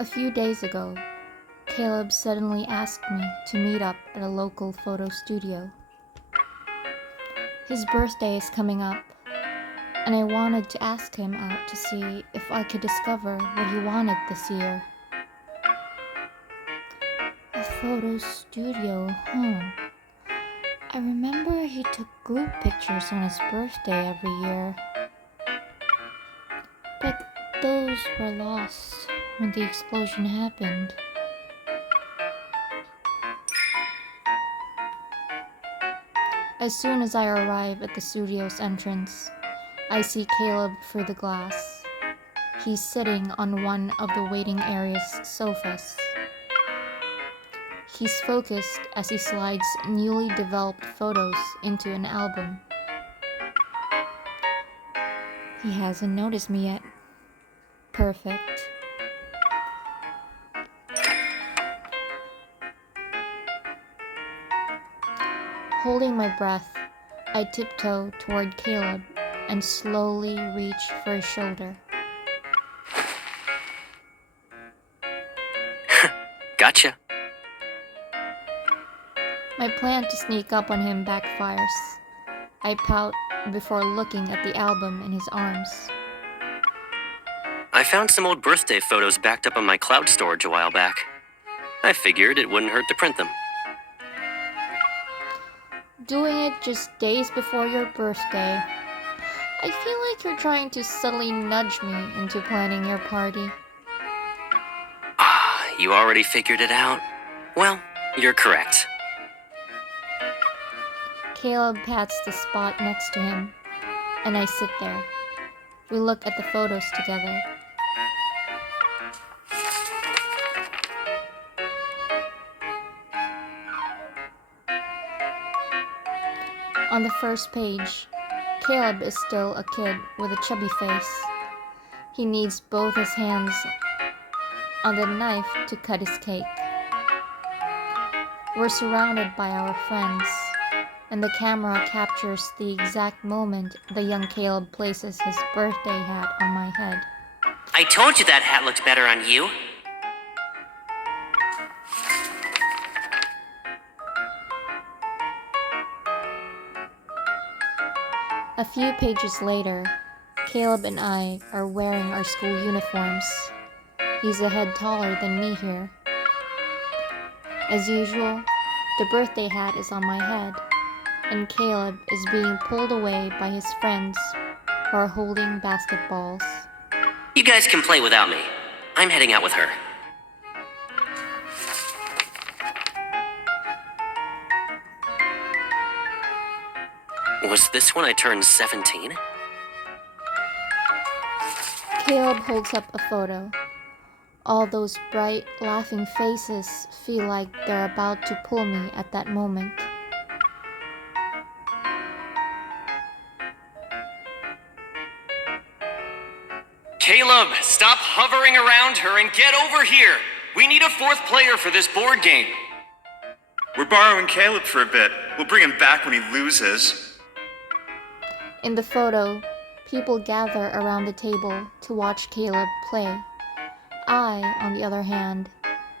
A few days ago, Caleb suddenly asked me to meet up at a local photo studio. His birthday is coming up, and I wanted to ask him out to see if I could discover what he wanted this year. A photo studio, huh? I remember he took group pictures on his birthday every year, but those were lost when the explosion happened. As soon as I arrive at the studio's entrance, I see Caleb through the glass. He's sitting on one of the waiting area's sofas. He's focused as he slides newly developed photos into an album. He hasn't noticed me yet. Perfect. Holding my breath, I tiptoe toward Caleb and slowly reach for his shoulder. Gotcha. My plan to sneak up on him backfires. I pout before looking at the album in his arms. I found some old birthday photos backed up on my cloud storage a while back. I figured it wouldn't hurt to print them. Doing it just days before your birthday. I feel like you're trying to subtly nudge me into planning your party. Ah, you already figured it out? Well, you're correct. Caleb pats the spot next to him, and I sit there. We look at the photos together. On the first page, Caleb is still a kid with a chubby face. He needs both his hands on the knife to cut his cake. We're surrounded by our friends, and the camera captures the exact moment the young Caleb places his birthday hat on my head. I told you that hat looked better on you. A few pages later, Caleb and I are wearing our school uniforms. He's a head taller than me here. As usual, the birthday hat is on my head, and Caleb is being pulled away by his friends who are holding basketballs. You guys can play without me. I'm heading out with her. Was this when I turned 17? Caleb holds up a photo. All those bright, laughing faces feel like they're about to pull me at that moment. Caleb, stop hovering around her and get over here. We need a fourth player for this board game. We're borrowing Caleb for a bit. We'll bring him back when he loses. In the photo, people gather around the table to watch Caleb play. I, on the other hand,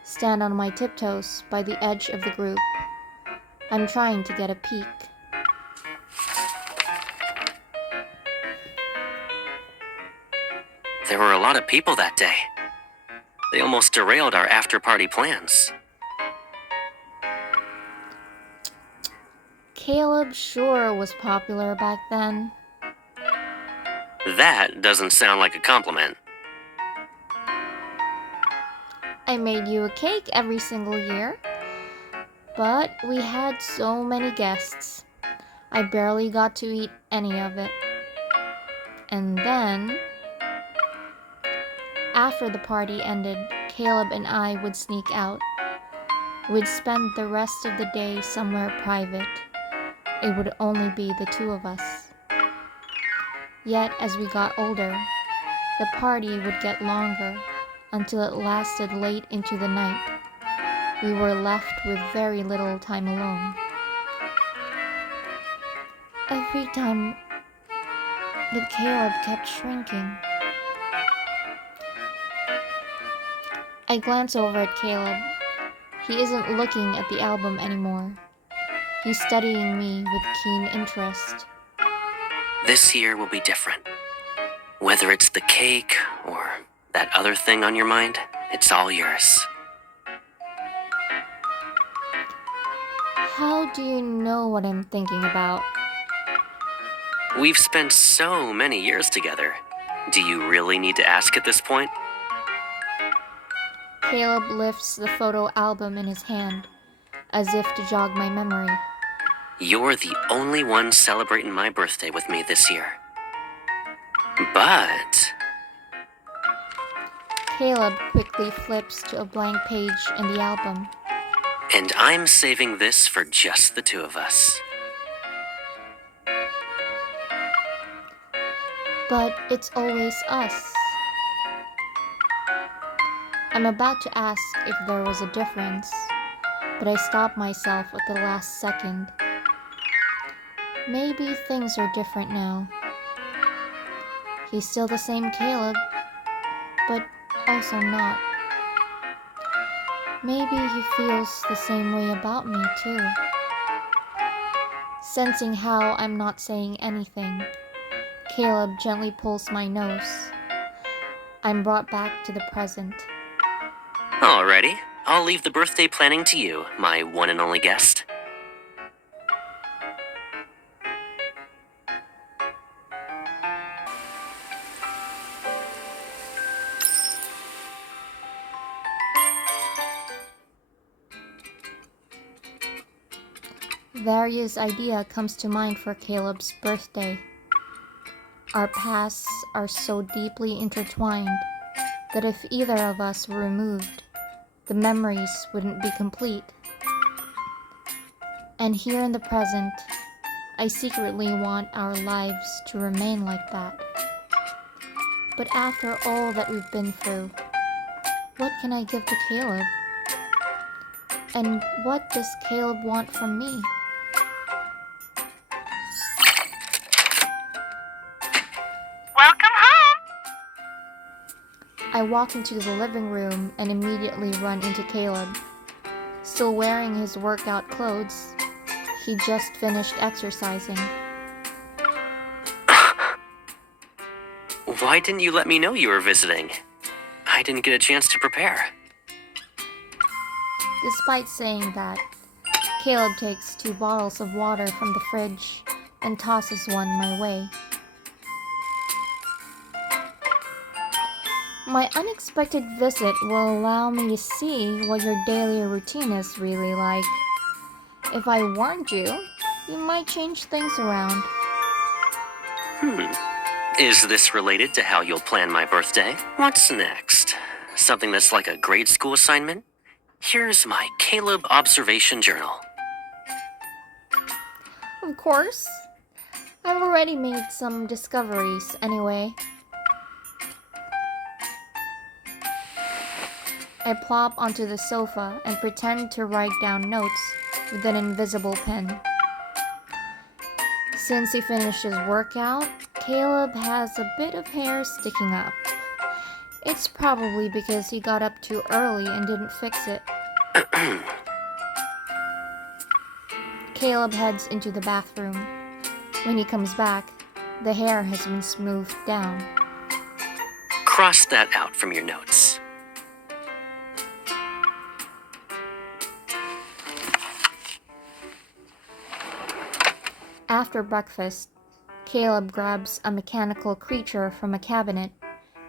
stand on my tiptoes by the edge of the group. I'm trying to get a peek. There were a lot of people that day. They almost derailed our after-party plans. Caleb sure was popular back then. That doesn't sound like a compliment. I made you a cake every single year, but we had so many guests. I barely got to eat any of it. And then, after the party ended, Caleb and I would sneak out. We'd spend the rest of the day somewhere private. It would only be the two of us. Yet, as we got older, the party would get longer until it lasted late into the night. We were left with very little time alone. Every time that Caleb kept shrinking. I glance over at Caleb. He isn't looking at the album anymore. He's studying me with keen interest. This year will be different. Whether it's the cake or that other thing on your mind, it's all yours. How do you know what I'm thinking about? We've spent so many years together. Do you really need to ask at this point? Caleb lifts the photo album in his hand, as if to jog my memory. You're the only one celebrating my birthday with me this year. But Caleb quickly flips to a blank page in the album. and I'm saving this for just the two of us. But it's always us. I'm about to ask if there was a difference, but I stop myself at the last second. Maybe things are different now. He's still the same Caleb, but also not. Maybe he feels the same way about me too. Sensing how I'm not saying anything, Caleb gently pulls my nose. I'm brought back to the present. Alrighty, I'll leave the birthday planning to you, my one and only guest. Various idea comes to mind for Caleb's birthday. Our pasts are so deeply intertwined that if either of us were removed, the memories wouldn't be complete. And here in the present, I secretly want our lives to remain like that. But after all that we've been through, what can I give to Caleb? And what does Caleb want from me? Welcome home! I walk into the living room and immediately run into Caleb. Still wearing his workout clothes, he just finished exercising. Why didn't you let me know you were visiting? I didn't get a chance to prepare. Despite saying that, Caleb takes 2 bottles of water from the fridge and tosses one my way. My unexpected visit will allow me to see what your daily routine is really like. If I warned you, you might change things around. Is this related to how you'll plan my birthday? What's next? Something that's like a grade school assignment? Here's my Caleb observation journal. Of course. I've already made some discoveries anyway. I plop onto the sofa and pretend to write down notes with an invisible pen. Since he finished his workout, Caleb has a bit of hair sticking up. It's probably because he got up too early and didn't fix it. Caleb heads into the bathroom. When he comes back, the hair has been smoothed down. Cross that out from your notes. After breakfast, Caleb grabs a mechanical creature from a cabinet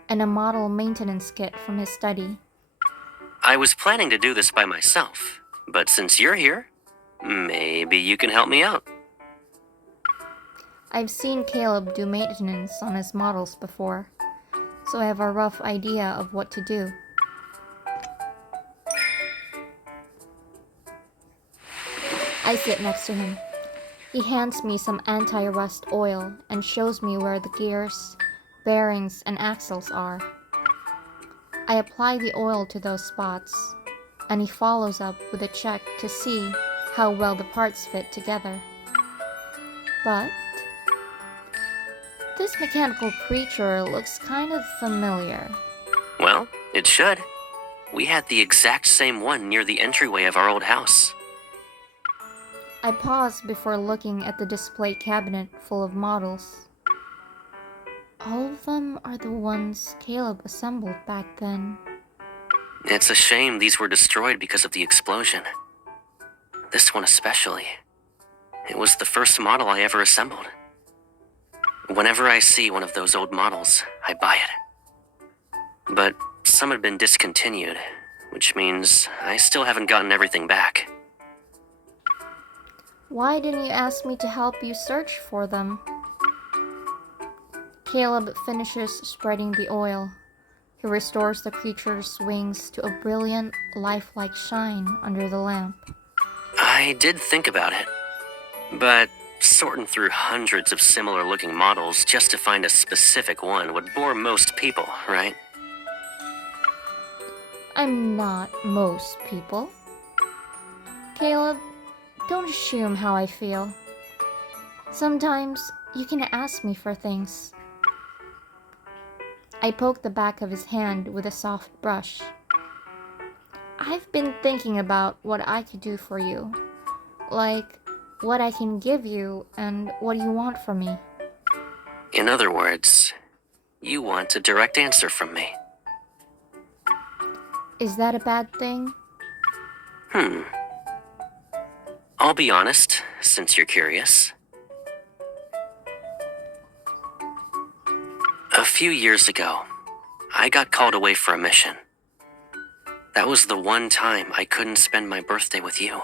and a model maintenance kit from his study. I was planning to do this by myself, but since you're here, maybe you can help me out. I've seen Caleb do maintenance on his models before, so I have a rough idea of what to do. I sit next to him. He hands me some anti-rust oil and shows me where the gears, bearings, and axles are. I apply the oil to those spots, and he follows up with a check to see how well the parts fit together. But this mechanical creature looks kind of familiar. Well, it should. We had the exact same one near the entryway of our old house. I paused before looking at the display cabinet full of models. All of them are the ones Caleb assembled back then. It's a shame these were destroyed because of the explosion. This one especially. It was the first model I ever assembled. Whenever I see one of those old models, I buy it. But some had been discontinued, which means I still haven't gotten everything back. Why didn't you ask me to help you search for them? Caleb finishes spreading the oil. He restores the creature's wings to a brilliant, lifelike shine under the lamp. I did think about it, but sorting through hundreds of similar-looking models just to find a specific one would bore most people, right? I'm not most people. Caleb, don't assume how I feel. Sometimes you can ask me for things. I poked the back of his hand with a soft brush. I've been thinking about what I could do for you. Like, what I can give you and what you want from me. In other words, you want a direct answer from me. Is that a bad thing? I'll be honest, since you're curious. A few years ago, I got called away for a mission. That was the one time I couldn't spend my birthday with you.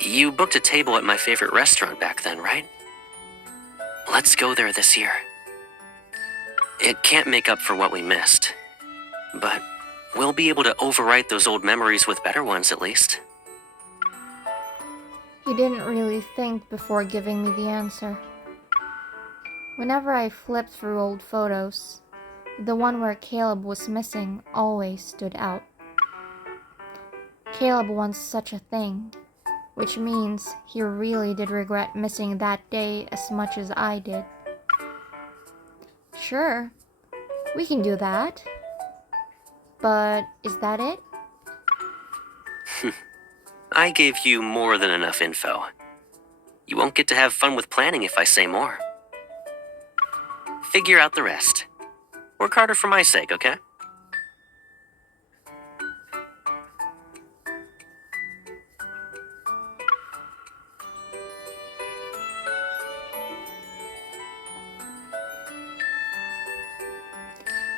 You booked a table at my favorite restaurant back then, right? Let's go there this year. It can't make up for what we missed, but we'll be able to overwrite those old memories with better ones at least. He didn't really think before giving me the answer. Whenever I flipped through old photos, the one where Caleb was missing always stood out. Caleb wants such a thing, which means he really did regret missing that day as much as I did. Sure, we can do that. But is that it? I gave you more than enough info. You won't get to have fun with planning if I say more. Figure out the rest. Work harder for my sake, okay?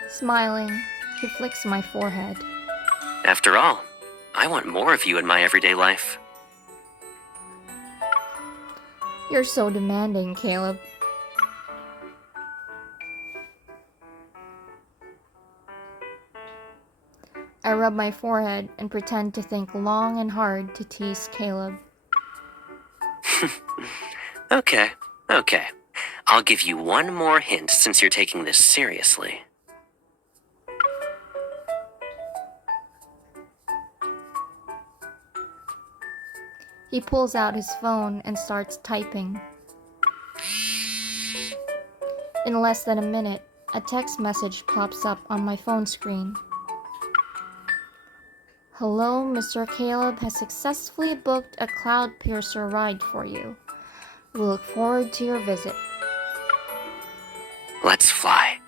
Smiling, he flicks my forehead. After all, I want more of you in my everyday life. You're so demanding, Caleb. I rub my forehead and pretend to think long and hard to tease Caleb. Okay. I'll give you one more hint since you're taking this seriously. He pulls out his phone and starts typing. In less than a minute, a text message pops up on my phone screen. Hello, Mr. Caleb has successfully booked a Cloud Piercer ride for you. We look forward to your visit. Let's fly.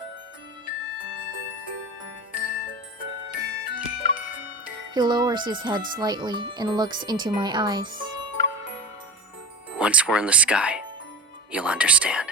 He lowers his head slightly and looks into my eyes. Once we're in the sky, you'll understand.